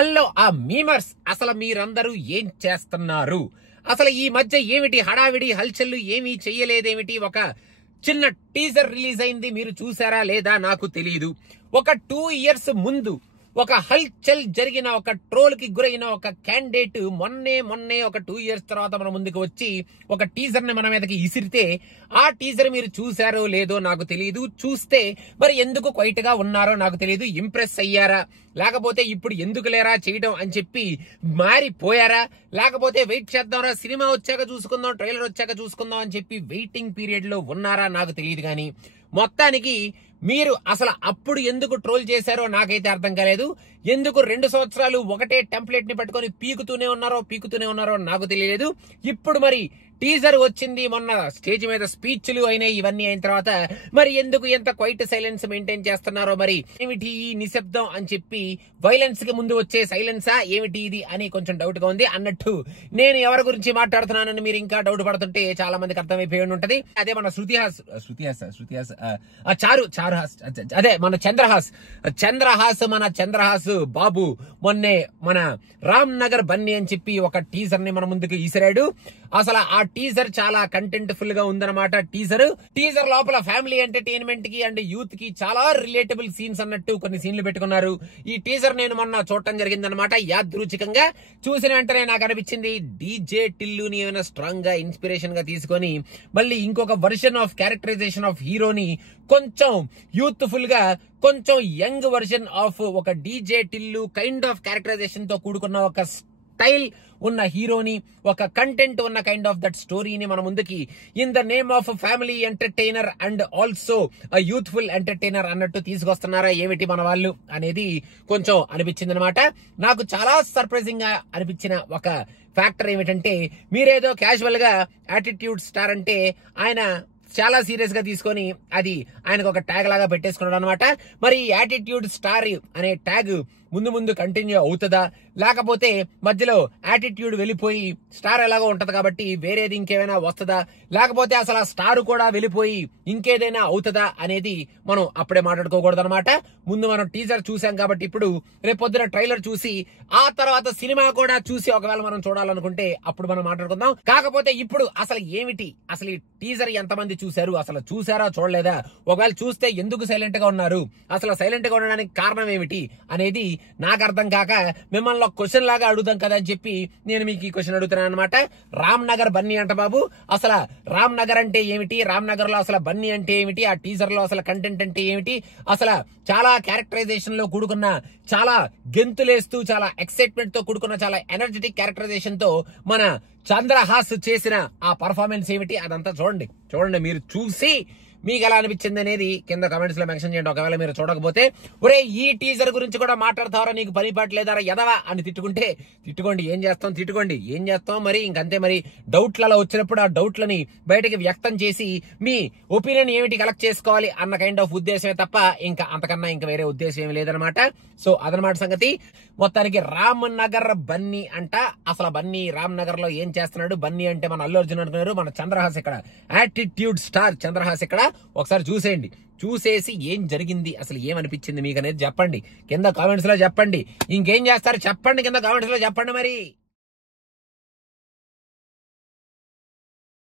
Hello ఆ memers, అసలు మీరందరూ ఏం చేస్తున్నారు? అసలు ఈ మధ్య ఏమిటి హడావిడి హల్చల్లు? ఏమీ చెయ్యలేదేమిటి? ఒక చిన్న టీజర్ రిలీజ్ అయింది, మీరు చూసారా లేదా నాకు తెలియదు. ఒక 2 years ముందు ఒక హల్చల్ జరిగిన, ఒక ట్రోల్ కి గురైన ఒక క్యాండిడేట్ మొన్నే ఒక 2 years తర్వాత మన ముందుకు వచ్చి ఒక టీజర్ ని మన మీదకి ఇసిరితే, ఆ టీజర్ మీరు చూసారో లేదో నాకు తెలియదు. చూస్తే మరి ఎందుకు క్వైట్ గా ఉన్నారో నాకు తెలియదు. ఇంప్రెస్ అయ్యారా, లేకపోతే ఇప్పుడు ఎందుకు లేరా చేయడం అని చెప్పి మారిపోయారా, లేకపోతే వెయిట్ చేద్దాంరా, సినిమా వచ్చాక చూసుకుందాం, ట్రైలర్ వచ్చాక చూసుకుందాం అని చెప్పి వెయిటింగ్ పీరియడ్ లో ఉన్నారా నాకు తెలియదు. కానీ మొత్తానికి మీరు అసలు అప్పుడు ఎందుకు ట్రోల్ చేశారో నాకైతే అర్థం కాలేదు. ఎందుకు 2 సంవత్సరాలు ఒకటే టెంప్లెట్ ని పట్టుకొని పీకుతూనే ఉన్నారో నాకు తెలియలేదు. ఇప్పుడు మరి టీజర్ వచ్చింది, మొన్న స్టేజ్ మీద స్పీచ్లు అయినాయి, ఇవన్నీ అయిన తర్వాత మరి ఎందుకు ఎంత క్వైట్ సైలెన్స్ మెయింటైన్ చేస్తున్నారో, మరి ఏమిటి ఈ నిశ్శబ్దం అని చెప్పి, వైలెన్స్ కి ముందు వచ్చే సైలెన్సా ఏమిటి ఇది అని కొంచెం డౌట్ గా ఉంది. అన్నట్టు నేను ఎవరి గురించి మాట్లాడుతున్నానని మీరు ఇంకా డౌట్ పడుతుంటే చాలా మందికి అర్థమైపోయి ఉంటది. అదే మన శృతి హాస్ అదే మన చంద్రహాస్ బాబు మొన్నే మన రామ్ నగర్ బన్నీ అని చెప్పి ఒక టీజర్ ని మన ముందుకు ఈసిరాడు. అసలు ఆ టీజర్ చాలా కంటెంట్ ఫుల్ గా ఉందన్నమాట. టీజర్ లోపల ఫ్యామిలీ ఎంటర్టైన్మెంట్ కి అండ్ యూత్ కి చాలా రిలేటబుల్ సీన్స్ అన్నట్టు కొన్ని సీన్లు పెట్టుకున్నారు. ఈ టీజర్ నేను మొన్న చూడటం జరిగిందనమాట. యాదృచ్ఛికంగా చూసిన వెంటనే నాకు అనిపించింది, డీజే టిల్లుని ఏమైనా స్ట్రాంగ్ గా ఇన్స్పిరేషన్ గా తీసుకొని మళ్ళీ ఇంకొక వర్షన్ ఆఫ్ క్యారెక్టరైజేషన్ ఆఫ్ హీరోని కొంచెం యూత్ఫుల్ గా, కొంచెం యంగ్ వర్షన్ ఆఫ్ ఒక DJ Tillu kind of characterisation తో కూడుకున్న ఒక స్టైల్ ఉన్న హీరోని, ఒక కంటెంట్ ఉన్న కైండ్ ఆఫ్ దట్ స్టోరీని మన ముందుకి in the name of family entertainer and also youthful entertainer అన్నట్టు తీసుకొస్తున్నారా ఏమిటి మన వాళ్ళు అనేది కొంచెం అనిపించింది అనమాట. నాకు చాలా సర్ప్రైజింగ్ గా అనిపించిన ఒక ఫ్యాక్టర్ ఏమిటంటే, మీరేదో క్యాజువల్ గా యాటిట్యూడ్ స్టార్ అంటే ఆయన చాలా సీరియస్ గా తీసుకొని అది ఆయనకు ఒక ట్యాగ్ లాగా పెట్టేసుకున్నాడు అనమాట. మరి యాటిట్యూడ్ స్టార్ అనే ట్యాగ్ ముందు కంటిన్యూ అవుతుందా, లేకపోతే మధ్యలో యాటిట్యూడ్ వెళ్ళిపోయి స్టార్ ఎలాగో ఉంటది కాబట్టి వేరేది ఇంకేమైనా వస్తుందా, లేకపోతే అసలు ఆ స్టార్ కూడా వెళ్ళిపోయి ఇంకేదైనా అవుతుందా అనేది మనం అప్పుడే మాట్లాడుకోకూడదు అనమాట. ముందు మనం టీజర్ చూసాం కాబట్టి ఇప్పుడు రేపొద్దున ట్రైలర్ చూసి ఆ తర్వాత సినిమా కూడా చూసి ఒకవేళ మనం చూడాలనుకుంటే అప్పుడు మనం మాట్లాడుకుందాం. కాకపోతే ఇప్పుడు అసలు ఏమిటి, అసలు ఈ టీజర్ ఎంతమంది చూశారు, అసలు చూసారా చూడలేదా, ఒకవేళ చూస్తే ఎందుకు సైలెంట్ గా ఉన్నారు, అసలు సైలెంట్ గా ఉండడానికి కారణం ఏమిటి అనేది నాకు అర్థం కాక మిమ్మల్ని ఒక క్వశ్చన్ లాగా అడుగుదాం కదా అని చెప్పి నేను మీకు ఈ క్వశ్చన్ అడుగుతున్నాను అనమాట. రామ్ నగర్ బన్నీ అంట బాబు, అసలు రామ్ నగర్ అంటే ఏమిటి, రామ్ నగర్ లో అసలు బన్నీ అంటే ఏమిటి, ఆ టీజర్ లో అసలు కంటెంట్ అంటే ఏమిటి, అసలు చాలా క్యారెక్టరైజేషన్ లో కూడుకున్న, చాలా గెంతులేస్తూ, చాలా ఎక్సైట్మెంట్ తో కూడుకున్న, చాలా ఎనర్జెటిక్ క్యారెక్టరైజేషన్ తో మన చంద్రహాస్ చేసిన ఆ పర్ఫార్మెన్స్ ఏమిటి, అదంతా చూడండి. మీరు చూసి మీకు ఎలా అనిపించింది అనేది కింద కామెంట్స్ లో మెన్షన్ చేయండి. ఒకవేళ మీరు చూడకపోతే, ఒరే ఈ టీజర్ గురించి కూడా మాట్లాడతారా, నీకు పని పాటలేదారా ఎదవా అని తిట్టుకోండి. ఏం చేస్తాం మరి, ఇంకంతే. మరి డౌట్లలో వచ్చినప్పుడు ఆ డౌట్లని బయటకి వ్యక్తం చేసి మీ ఒపీనియన్ ఏమిటి కలెక్ట్ చేసుకోవాలి అన్న కైండ్ ఆఫ్ ఉద్దేశమే తప్ప ఇంకా అంతకన్నా ఇంకా వేరే ఉద్దేశం ఏమి లేదనమాట. సో అదనమాట సంగతి. మొత్తానికి రామ్ నగర్ బన్నీ అంట. అసలు బన్నీ రామ్ నగర్ లో ఏం చేస్తున్నాడు? బన్నీ అంటే మన అల్లు అర్జున్ అనుకున్నారు, మన చంద్రహాస్ ఇక్కడ యాటిట్యూడ్ స్టార్ చంద్రహాస్ ఇక్కడ. ఒకసారి చూసేసి ఏం జరిగింది, అసలు ఏమనిపించింది మీకు అనేది చెప్పండి కింద కామెంట్స్ లో చెప్పండి. ఇంకేం చేస్తారు చెప్పండి కింద కామెంట్స్ లో చెప్పండి మరి.